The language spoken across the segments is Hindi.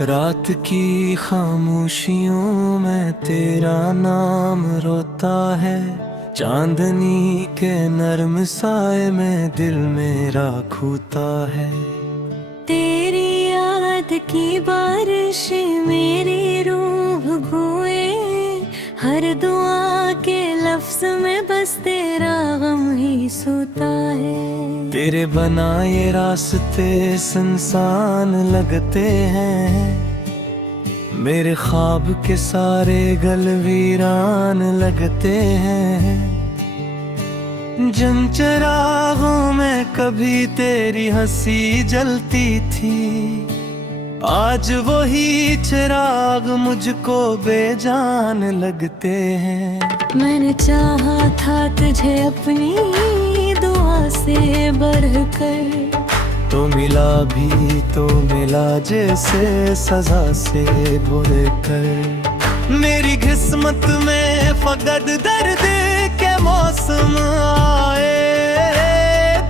रात की खामोशियों में तेरा नाम रोता है, चांदनी के नर्म साए में दिल मेरा खूता है। तेरी याद की बारिश मेरी रूह भुए, हर दुआ के लफ्ज में बस तेरा गम ही सोता है। तेरे बनाए रास्ते सुनसान लगते हैं, मेरे ख्वाब के सारे गल वीरान लगते हैं। जिन चिरागों में कभी तेरी हंसी जलती थी, आज वही चिराग मुझको बेजान लगते हैं। मैंने चाहा था तुझे अपनी दुआ से बढ़कर, तो मिला जैसे सजा से बढ़कर। मेरी किस्मत में फकत दर्द के मौसम आए,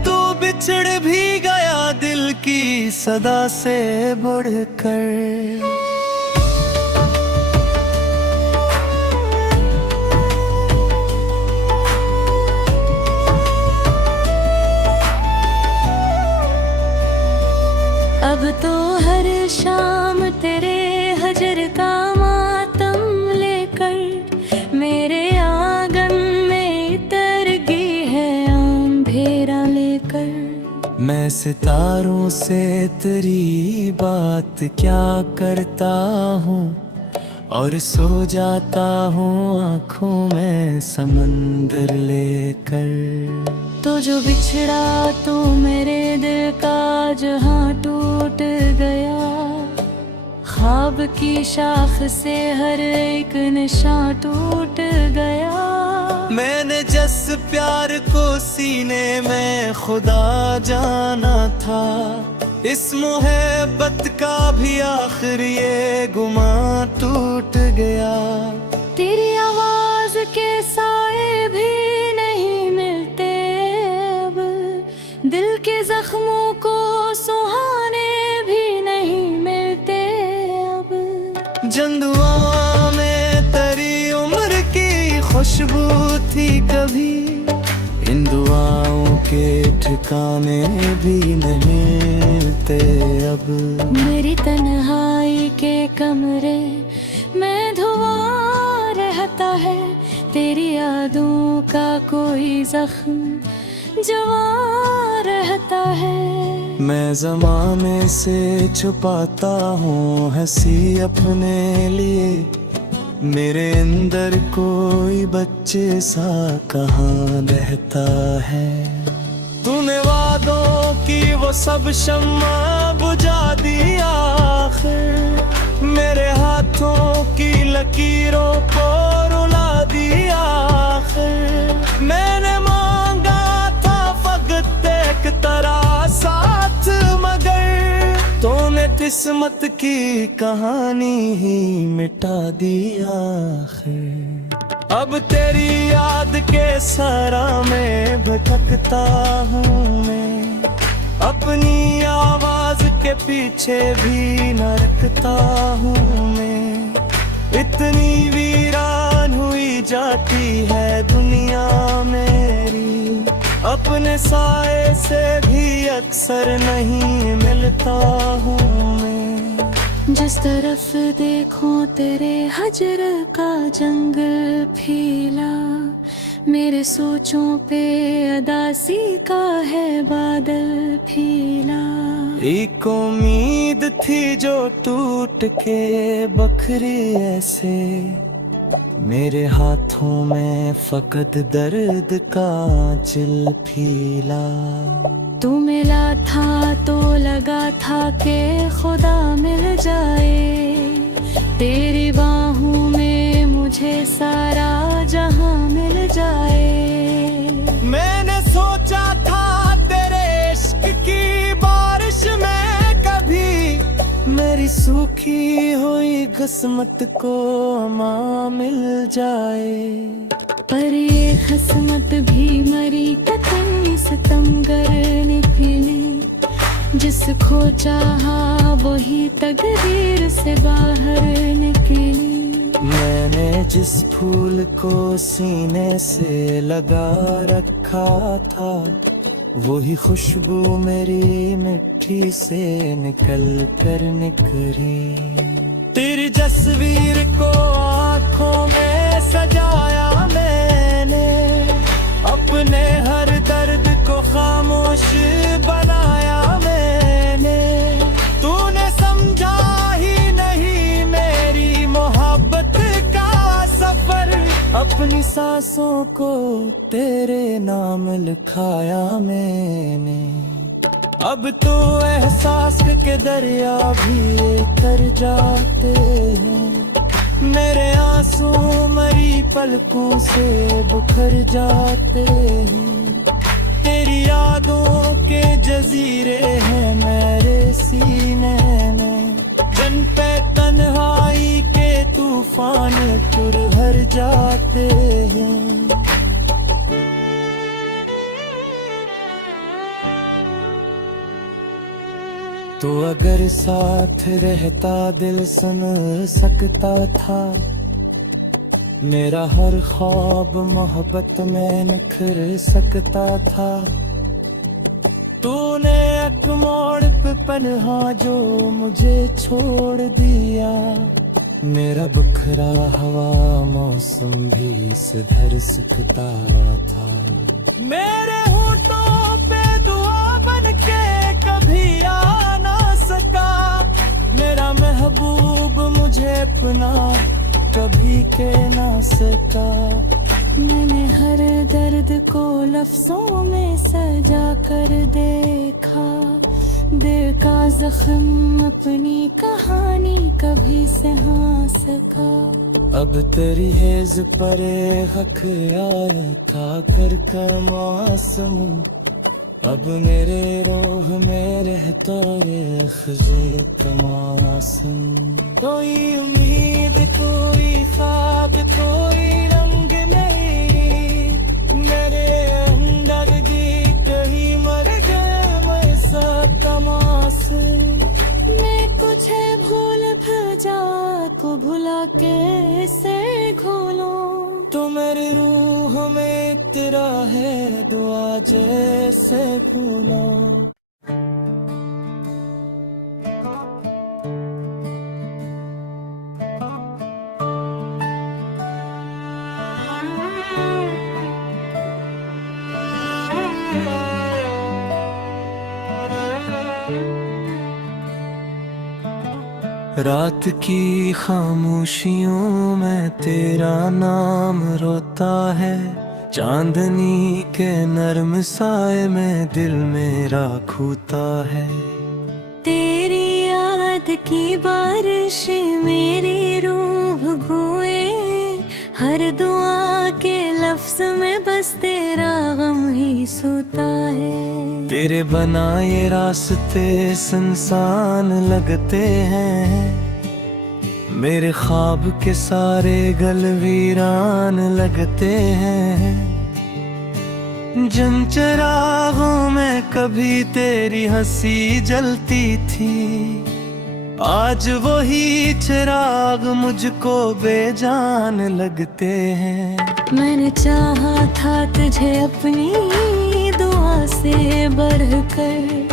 तू बिछड़ भी गया दिल की सदा से बढ़कर। अब तो हर शाम तेरे हजर का मातम लेकर, मेरे आंगन में इतरगी है अंधेरा लेकर। मैं सितारों से तेरी बात क्या करता हूँ, और सो जाता हूँ आँखों में समंदर लेकर। तो जो बिछड़ा तो मेरे दिल का जहां टूट गया, ख्वाब की शाख से हर एक निशान टूट गया। मैंने जिस प्यार को सीने में खुदा जाना था, इस मोहब्बत का भी आखिर ये गुमा टूट गया। तेरी आवाज के साए भी नहीं मिलते अब, दिल के जख्मों को सुहाने भी नहीं मिलते अब। जंदुआ में तेरी उम्र की खुशबू थी कभी, इन दुआओं के ठिकाने भी नहीं मिलते अब। मेरी तन्हाई के कमरे में धुआं रहता है, तेरी यादों का कोई जख्म जवां रहता है। मैं ज़माने से छुपाता हूँ हंसी अपने लिए, मेरे अंदर कोई बच्चे सा कहाँ रहता है। तूने वादों की वो सब शम्मा बुझा दी आखिर, मेरे हाथों की लकीरों को रुला दी आखिर। मैंने मांगा था फकत एक तरह साथ, मगर तूने किस्मत की कहानी ही मिटा दी आखिर। अब तेरी याद के सरा में भटकता हूँ मैं, अपनी आवाज के पीछे भी न रखता हूँ मैं। इतनी वीरान हुई जाती है दुनिया मेरी, अपने साए से भी अक्सर नहीं मिलता हूँ मैं। जिस तरफ देखो तेरे हजर का जंगल फैला, मेरे सोचों पे अदासी का है बादल फैला। एक उम्मीद थी जो टूट के बखरी ऐसे, मेरे हाथों में फकत दर्द का आंचल फैला। तू मिला था तो लगा था कि खुदा मिल जाए, तेरी बाहों में मुझे सारा जहां मिल जाए। मैंने सोचा था तेरे इश्क की बारिश में कभी, मेरी सूखी हुई किस्मत को अमा मिल जाए। पर ये किस्मत भी मरी कतई सितमगर निकली, जिसको चाहा वही तकदीर से बाहर निकली। मैंने जिस फूल को सीने से लगा रखा था वही खुशबू मेरी मिट्टी से निकल कर निकली। तेरी तस्वीर को आँखों में सजाया मैंने, अपने हर दर्द को खामोश बनाया मैंने। तूने समझा ही नहीं मेरी मोहब्बत का सफर, अपनी सांसों को तेरे नाम लिखाया मैंने। अब तो एहसास के दरिया भी तर जाते हैं, मेरे आंसू मरी पलकों से बुखर जाते हैं। तेरी यादों के जजीरे हैं मेरे सीने में, जन पे तन्हाई के तूफान तुर भर जाते हैं। तो अगर साथ रहता दिल सुन सकता था, मेरा हर ख्वाब मोहब्बत में निखर सकता था। तूने एक मोड़ पे पनहा जो मुझे छोड़ दिया, मेरा बिखरा हवा मौसम भी सुधर सकता था। मेरे होठों पे दुआ बन के कभी आ ना सका, मेरा महबूब मुझे अपना कभी कह ना सका। मैंने हर दर्द को लफ्जों में सजा कर देखा, दिल का जख्म अपनी कहानी कभी सहा सका। अब तेरी हेज पर हक आया था कर का मौसम, अब मेरे रोह में रहता है ख़ुशी का मौसम। कोई उम्मीद कोई ख्वाब कोई रंग नहीं, मेरे अंदर गीत ही मर गए मैं सा तमास। मैं कुछ है भूल भजा को भुला कैसे घोलूं, तो मेरी रूह में तेरा है दुआ जैसे फूलों। रात की खामोशियों में तेरा नाम रोता है, चांदनी के नर्म साए में दिल मेरा खूता है। तेरी याद की बारिश मेरी रूह भुए, हर दुआ के लफ्ज में बस तेरा गम ही सोता है। तेरे बनाए रास्ते सुनसान लगते हैं, मेरे ख्वाब के सारे गल वीरान लगते हैं। जिन चिरागों में कभी तेरी हंसी जलती थी, आज वही चिराग मुझको बेजान लगते हैं। मैंने चाहा था तुझे अपनी दुआ से बढ़कर,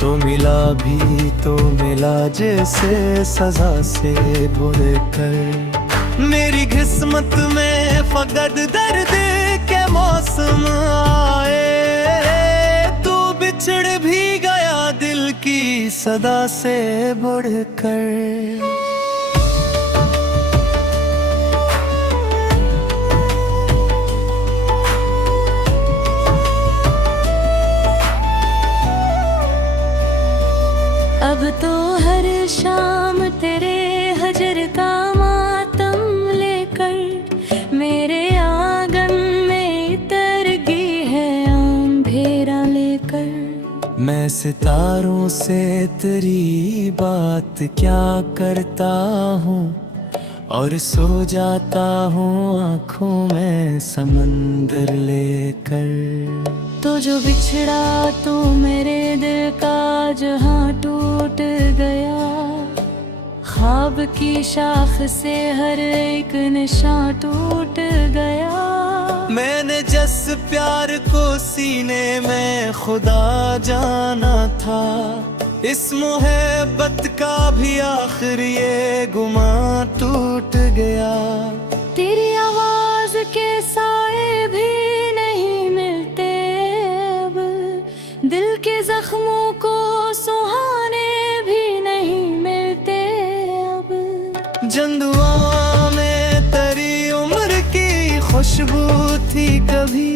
तो मिला जैसे सजा से बढ़कर। मेरी किस्मत में फकत दर्द के मौसम आए, तू बिछड़ भी गया दिल की सदा से बढ़कर। अब तो हर शाम तेरे हजर का मातम लेकर, मेरे आंगन में तरगी है अंधेरा लेकर। मैं सितारों से तेरी बात क्या करता हूँ, और सो जाता हूँ आँखों में समंदर लेकर। तो जो बिछड़ा तो मेरे दिल का जहां टूट गया, ख्वाब की शाख से हर एक निशान टूट गया। मैंने जिस प्यार को सीने में खुदा जाना था, इस मोहब्बत का भी आखिर ये गुमा टूट गया। तेरी आवाज के साए भी नहीं मिलते अब, दिल के जख्मों को सुहाने भी नहीं मिलते अब। जंदुआ में तेरी उम्र की खुशबू थी कभी,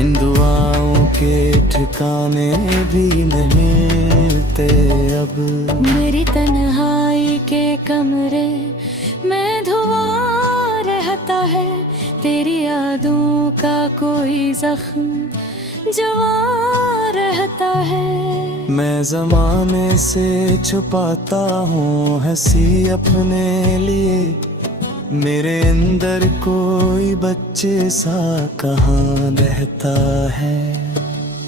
इन दुआओं के ठिकाने भी नहीं मिलते अब। मेरी तन्हाई के कमरे में धुआं रहता है, तेरी यादों का कोई जख्म जवां रहता है। मैं ज़माने से छुपाता हूँ हंसी अपने लिए, मेरे अंदर कोई बच्चे सा कहाँ रहता है।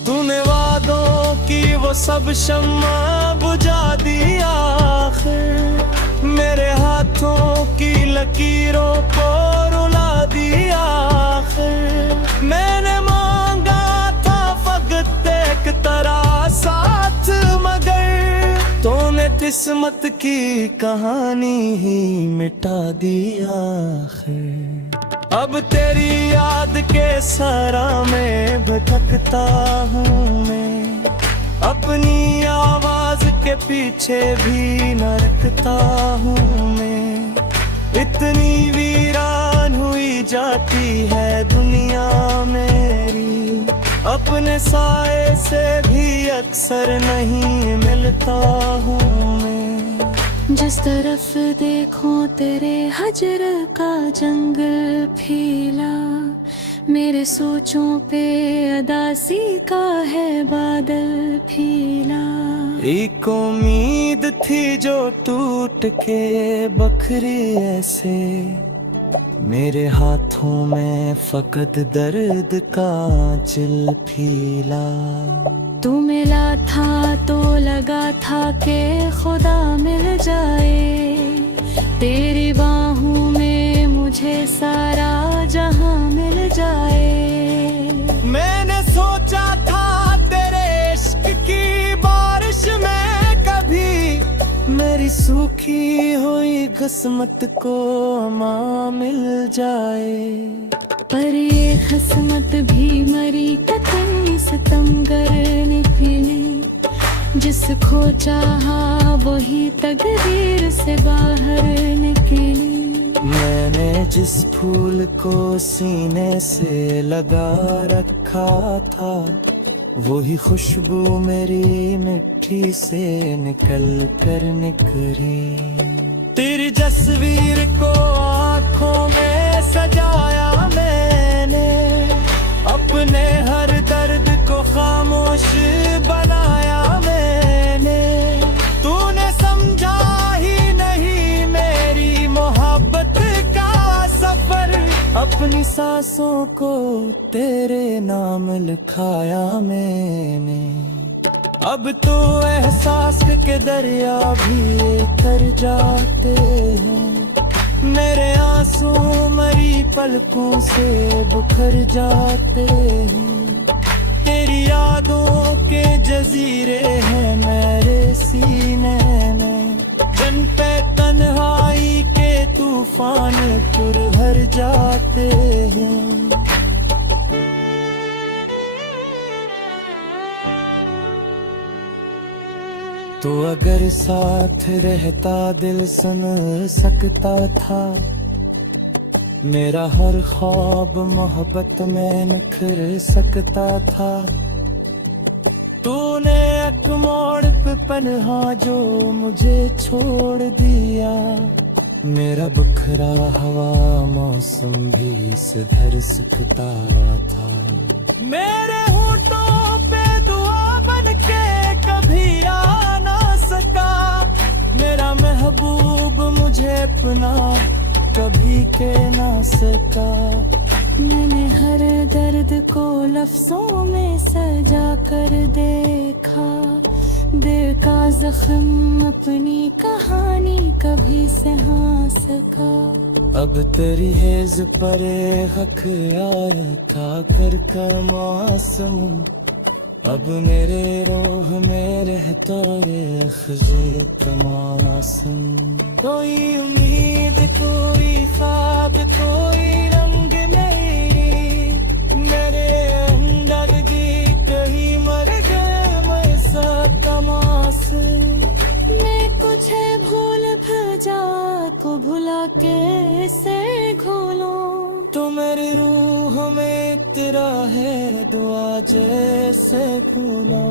तूने वादों की वो सब शम्मा बुझा दी आखिर, मेरे हाथों की लकीरों को रुला दी आखिर। मैंने मांगा था फकत एक तरह साथ, मगर तूने किस्मत की कहानी ही मिटा दी आखिर। अब तेरी याद के सरा में भटकता हूँ मैं, अपनी आवाज के पीछे भी न रखता हूँ मैं। इतनी वीरान हुई जाती है दुनिया मेरी, अपने साए से भी अक्सर नहीं मिलता हूँ मैं। जिस तरफ देखो तेरे हजर का जंगल फैला, मेरे सोचों पे अदासी का है बादल फैला। एक उम्मीद थी जो टूट के बखरी ऐसे, मेरे हाथों में फकत दर्द का आंचल फैला। तू मिला था तो लगा था कि खुदा मिल जाए, तेरी बाहों में मुझे सारा जहां मिल जाए। मैंने सोचा था तेरे इश्क की बारिश में कभी, मेरी सूखी हुई किस्मत को माँ मिल जाए। पर ये किस्मत भी मरी कतई सितमगर निकली, जिसको चाहा वही तकदीर से बाहर निकली। मैंने जिस फूल को सीने से लगा रखा था, वही खुशबू मेरी मिट्टी से निकल कर निकली। तेरी तस्वीर को आँखों में सजाया मैंने, अपने हर दर्द को खामोश बनाया मैंने। तूने समझा ही नहीं मेरी मोहब्बत का सफर, अपनी सांसों को तेरे नाम लिखाया मैंने। अब तो एहसास के दरिया भी कर जाते हैं, मेरे आंसू मरी पलकों से बुखर जाते हैं। तेरी यादों के जजीरे हैं मेरे सीने में, जिन पे तन्हाई के तूफान पुर भर जाते हैं। तो अगर साथ रहता दिल सुन सकता था, मेरा हर ख्वाब मोहब्बत में निखर सकता था। तूने एक मोड़ पे पनहा जो मुझे छोड़ दिया, मेरा बखरा हवा मौसम भी सुधर सकता था। मेरे होठों पे दुआ बन के कभी आ ना सका, मेरा महबूब मुझे अपना कभी के ना सका। मैंने हर दर्द को लफ्जों में सजा कर देखा, दिल का जख्म अपनी कहानी कभी सहा सका। अब तेरी हेज परे हक आया था कर का मौसम, अब मेरे रोह में रहता रे खजे तमासम। कोई उम्मीद कोई ख्वाब कोई रंग नहीं, मेरे अंदर गीत ही मर गए मैं सा तमास। मैं कुछ है भूल भजा को भुला कैसे घोलूं। तो मेरी रूह में तेरा है दुआ जैसे फूला।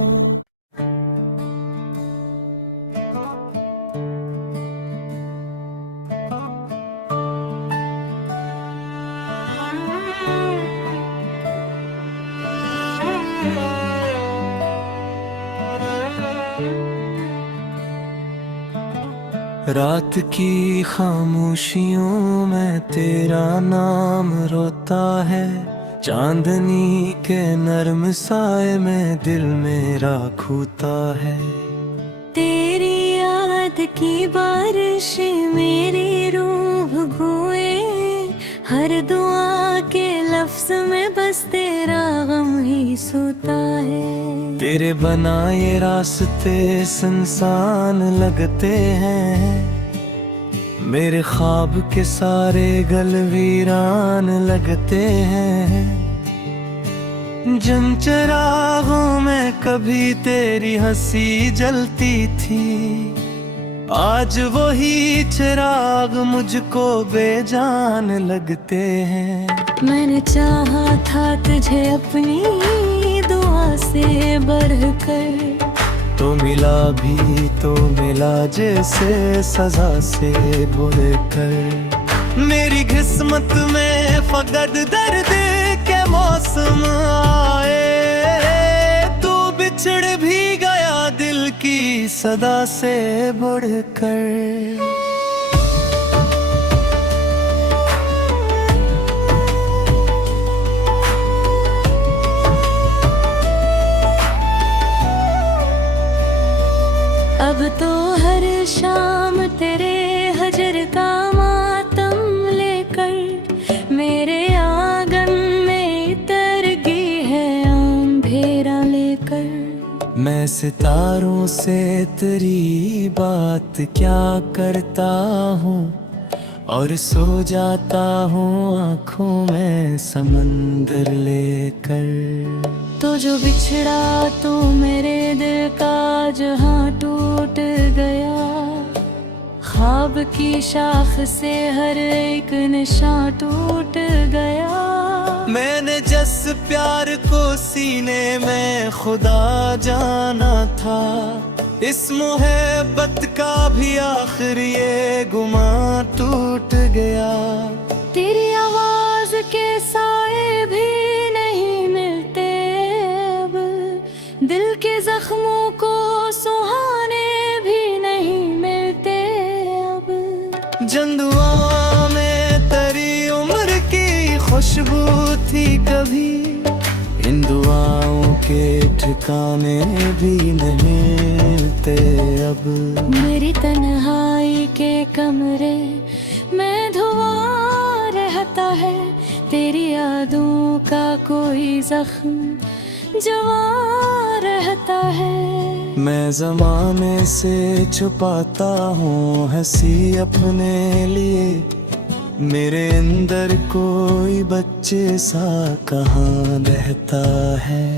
रात की खामोशियों में तेरा नाम रोता है, चांदनी के नरम साए में दिल मेरा खूता है। तेरी याद की बारिश मेरी रूह भगोए, हर दुआ के लफ्ज में बस तेरा गम ही सोता है। तेरे बनाए रास्ते सुनसान लगते हैं, मेरे ख्वाब के सारे गल वीरान लगते हैं। जिन चिरागों में कभी तेरी हंसी जलती थी, आज वही चिराग मुझको बेजान लगते हैं। मैंने चाहा था तुझे अपनी दुआ से बढ़कर, तो मिला जैसे सजा से बढ़कर। मेरी किस्मत में फकत दर्द के मौसम आए, तू बिछड़ भी गया दिल की सदा से बढ़कर। अब तो हर शाम तेरे हजर का मातम लेकर, मेरे आंगन में तरगी है अंधेरा लेकर। मैं सितारों से तेरी बात क्या करता हूँ, और सो जाता हूँ आँखों में समंदर लेकर। तो जो बिछड़ा तो मेरे दिल का जहां टूट गया, ख्वाब की शाख से हर एक निशान टूट गया। मैंने जिस प्यार को सीने में खुदा जाना था, इस मोहब्बत का भी आखिर ये गुमा टूट गया। तेरी आवाज के साए भी नहीं मिलते अब, दिल के जख्मों को सुहाने भी नहीं मिलते अब। जंदुआ में तेरी उम्र की खुशबू थी कभी, इन दुआओं के ठिकाने भी नहीं मिलते अब। मेरी तन्हाई के कमरे में धुआं रहता है, तेरी यादों का कोई जख्म जवां रहता है। मैं ज़माने से छुपाता हूँ हंसी अपने लिए, मेरे अंदर कोई बच्चे सा कहाँ रहता है।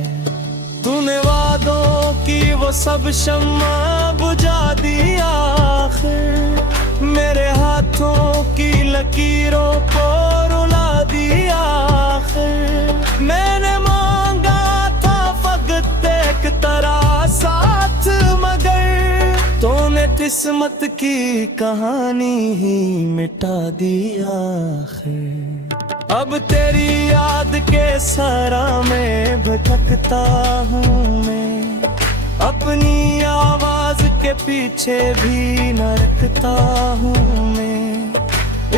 तूने वादों की वो सब शम्मा बुझा दी आखिर, मेरे हाथों की लकीरों को रुला दी आखिर। मैंने मांगा था फकत एक तरह साथ, मगर तूने किस्मत की कहानी ही मिटा दी आखिर। अब तेरी याद के सरा में भटकता हूँ मैं, अपनी आवाज के पीछे भी न रखता हूँ मैं।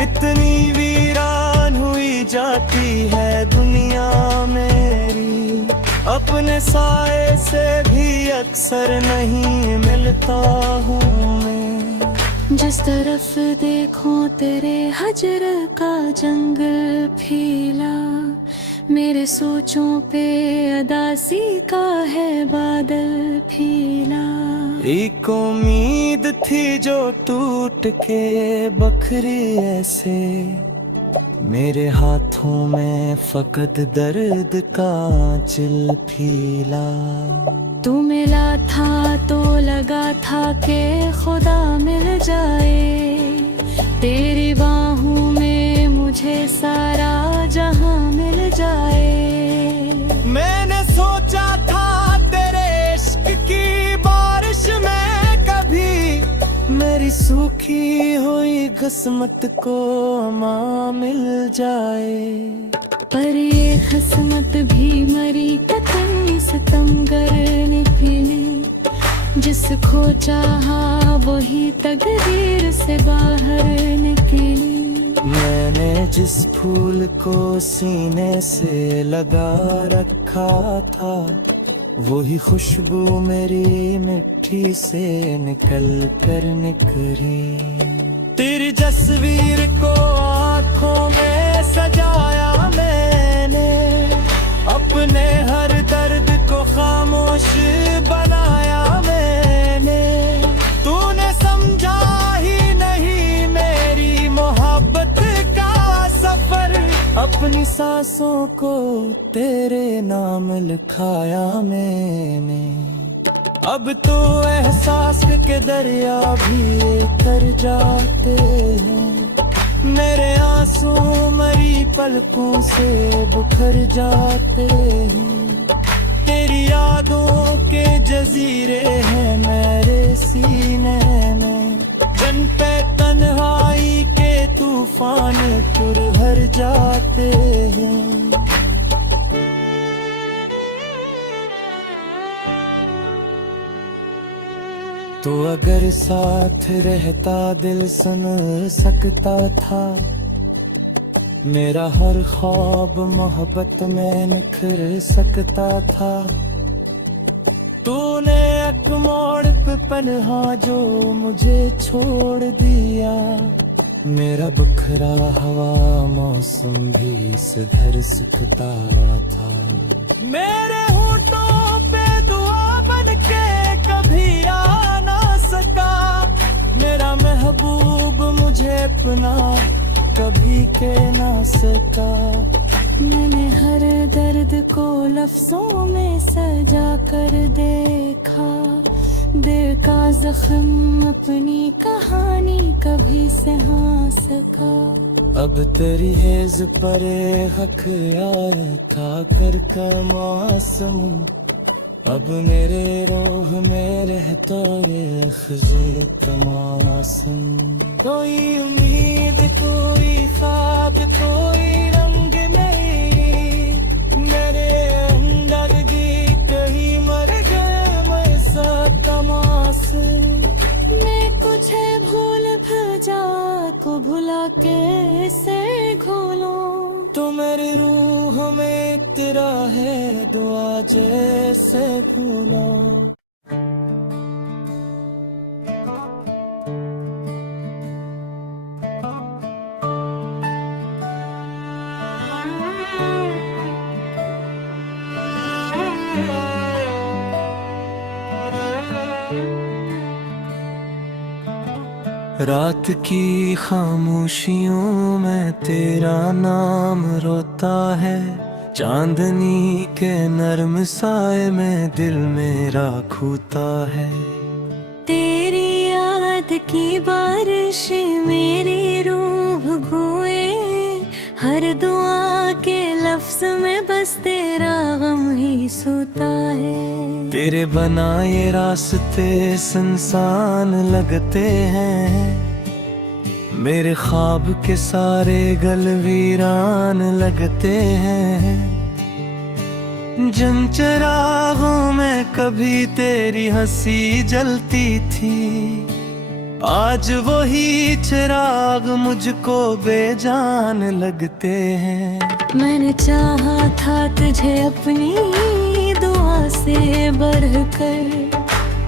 इतनी वीरान हुई जाती है दुनिया मेरी, अपने साए से भी अक्सर नहीं मिलती। रहता हूँ मैं। जिस तरफ देखो तेरे हजर का जंगल फैला, मेरे सोचों पे अदासी का है बादल फैला। एक उम्मीद थी जो टूट के बखरी ऐसे, मेरे हाथों में फकत दर्द का आंचल फैला। तू मिला था तो लगा था कि खुदा मिल जाए, तेरी बाहों में मुझे सारा जहां मिल जाए। मैंने सोचा था तेरे इश्क की बारिश में कभी मेरी सूखी हुई किस्मत को अमा मिल जाए। पर ये किस्मत भी मरी कतई सितमगर निकली, जिसको चाहा वही तकदीर से बाहर निकली। मैंने जिस फूल को सीने से लगा रखा था, वही खुशबू मेरी मिट्टी से निकल कर निकली। तेरी तस्वीर को आँखों में सजाया मैंने, अपने हर दर्द को खामोश बनाया मैंने। तूने समझा ही नहीं मेरी मोहब्बत का सफर, अपनी सांसों को तेरे नाम लिखाया मैंने। अब तो एहसास के दरिया भी कर जाते हैं, मेरे आंसू मरी पलकों से बुखर जाते हैं। तेरी यादों के जजीरे हैं मेरे सीने में, जिन पे तन्हाई के तूफान भर जाते हैं। तो अगर साथ रहता दिल सुन सकता था, मेरा हर ख्वाब मोहब्बत में निखर सकता था। तूने एक मोड़ पे पनहा जो मुझे छोड़ दिया, मेरा बुखरा हवा मौसम भी सुधर सकता था। मेरे होठों पे दुआ बन के कभी आ ना सका, मेरा महबूब मुझे अपना कभी कह ना सका। मैंने हर दर्द को लफ्जों में सजा कर देखा, दिल का जख्म अपनी कहानी कभी सहा सका। अब तेरी हेज परे हक यार था कर का मौसम, अब मेरे रोह में रहता ये खज़े का मौसम। कोई उम्मीद कोई ख्वाब कोई रंग नहीं, मेरे अंदर गीत ही मर गए मैं सा तमास। मैं कुछ भूल भजा को भुला के से घोलूं, तो मेरी रूह में तेरा है दुआ जैसे फूलों। रात की खामोशियों में तेरा नाम रोता है, चांदनी के नर्म साए में दिल मेरा खूता है। तेरी याद की बारिश मेरी रूह भगोए, हर दुआ के लफ्ज में बस तेरा गम ही सोता है। तेरे बनाए रास्ते सुनसान लगते हैं, मेरे ख्वाब के सारे गल वीरान लगते हैं। जिन चिरागों में कभी तेरी हंसी जलती थी, आज वही चिराग मुझको बेजान लगते हैं। मैंने चाहा था तुझे अपनी दुआ से बढ़कर,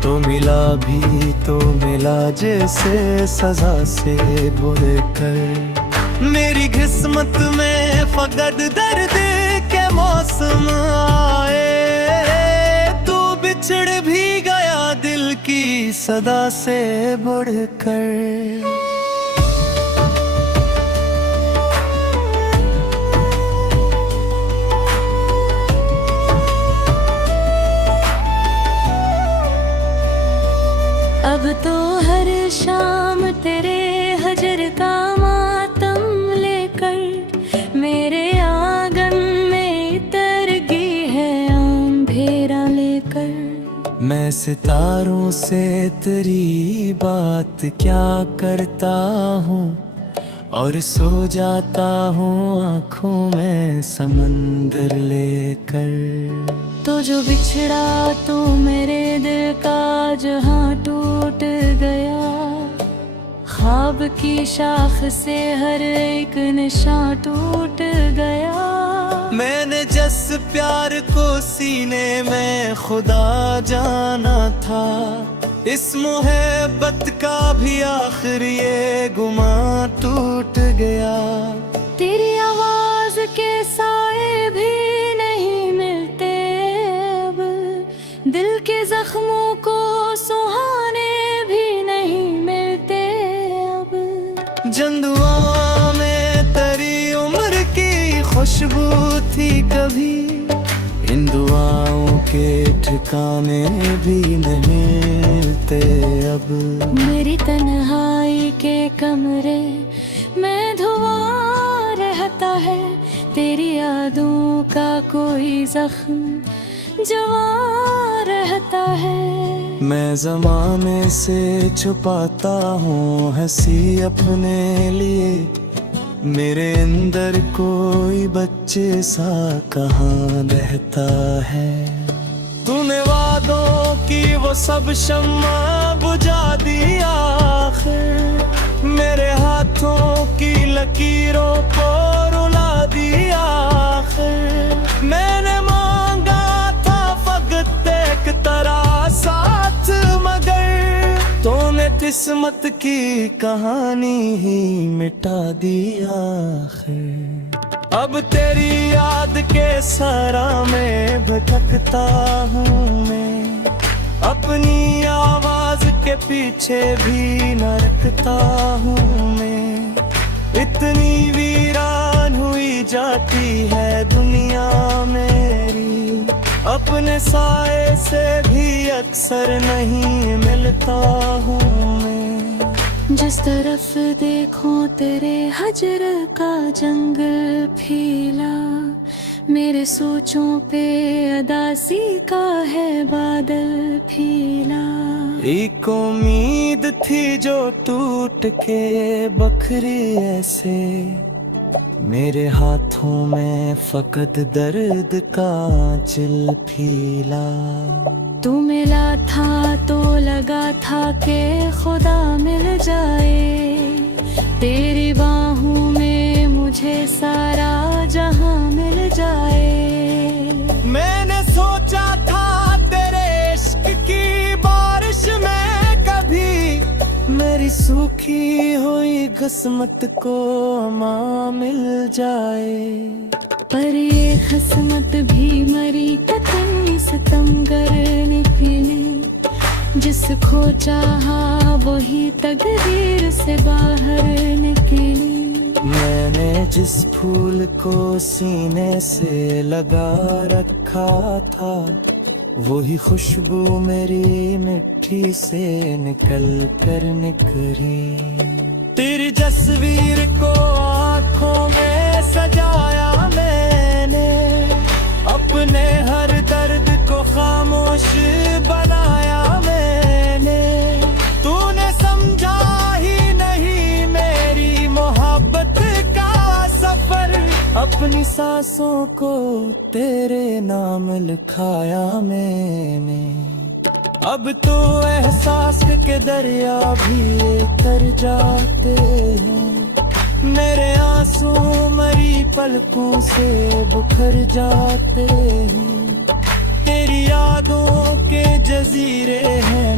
तो मिला जैसे सजा से बुरे कर। मेरी किस्मत में फकत दर्द के मौसम आए, तू बिछड़ भी गया दिल की सदा से बढ़कर। अब तो हर शाम तेरे हजर का मातम लेकर मेरे आंगन में इतरगी है अंधेरा लेकर। मैं सितारों से तेरी बात क्या करता हूँ, और सो जाता हूँ आँखों में समंदर लेकर। तो जो बिछड़ा तो मेरे दिल का जहां टूट गया, ख्वाब की शाख से हर एक निशान टूट गया। मैंने जिस प्यार को सीने में खुदा जाना था, इस मोहब्बत का भी आखिर ये गुमा टूट गया। तेरी आवाज के साए भी नहीं मिलते अब, दिल के जख्मों को सुहाने भी नहीं मिलते अब। जिन दुआ में तेरी उम्र की खुशबू थी कभी, इन दुआओं के ठिकाने भी नहीं मिलते अब। मेरी तन्हाई के कमरे में धुआं रहता है, तेरी यादों का कोई जख्म जवां रहता है। मैं ज़माने से छुपाता हूँ हंसी अपने लिए, मेरे अंदर कोई बच्चे सा कहाँ रहता है। तूने वादों की वो सब शम्मा बुझा दी आखिर, मेरे हाथों की लकीरों को रुला दी आखिर। मैंने मांगा था फकत एक तरह साथ, मगर तूने किस्मत की कहानी ही मिटा दी आखिर। अब तेरी याद के सरा में भटकता हूँ मैं, अपनी आवाज के पीछे भी न रखता हूँ मैं। इतनी वीरान हुई जाती है दुनिया मेरी, अपने साए से भी अक्सर नहीं मिलता हूँ मैं। जिस तरफ देखो तेरे हजर का जंगल फैला, मेरे सोचों पे अदासी का है बादल फैला। एक उम्मीद थी जो टूट के बखरी ऐसे, मेरे हाथों में फकत दर्द का आंचल फैला। तू मिला था तो लगा था कि खुदा मिल जाए, तेरी बाहों में मुझे सारा जहां मिल जाए। मैंने सोचा था तेरे इश्क की बारिश में कभी मेरी सूखी हुई किस्मत को माँ मिल जाए, पर ये किस्मत भी मरी कितनी सितमगर निकली, जिस खो चाहा वही तकदीर से बाहर निकली। मैंने जिस फूल को सीने से लगा रखा था, वही खुशबू मेरी मिट्टी से निकल कर निकली। तेरी तस्वीर को आँखों में सजाया मैंने, अपने हर दर्द को खामोश बनाया मैंने। तूने समझा ही नहीं मेरी मोहब्बत का सफर, अपनी सांसों को तेरे नाम लिखाया मैंने। अब तो एहसास के दरिया भी तर जाते हैं, मेरे आंसू मरी पलकों से बुखर जाते हैं। मेरी यादों के जजीरे हैं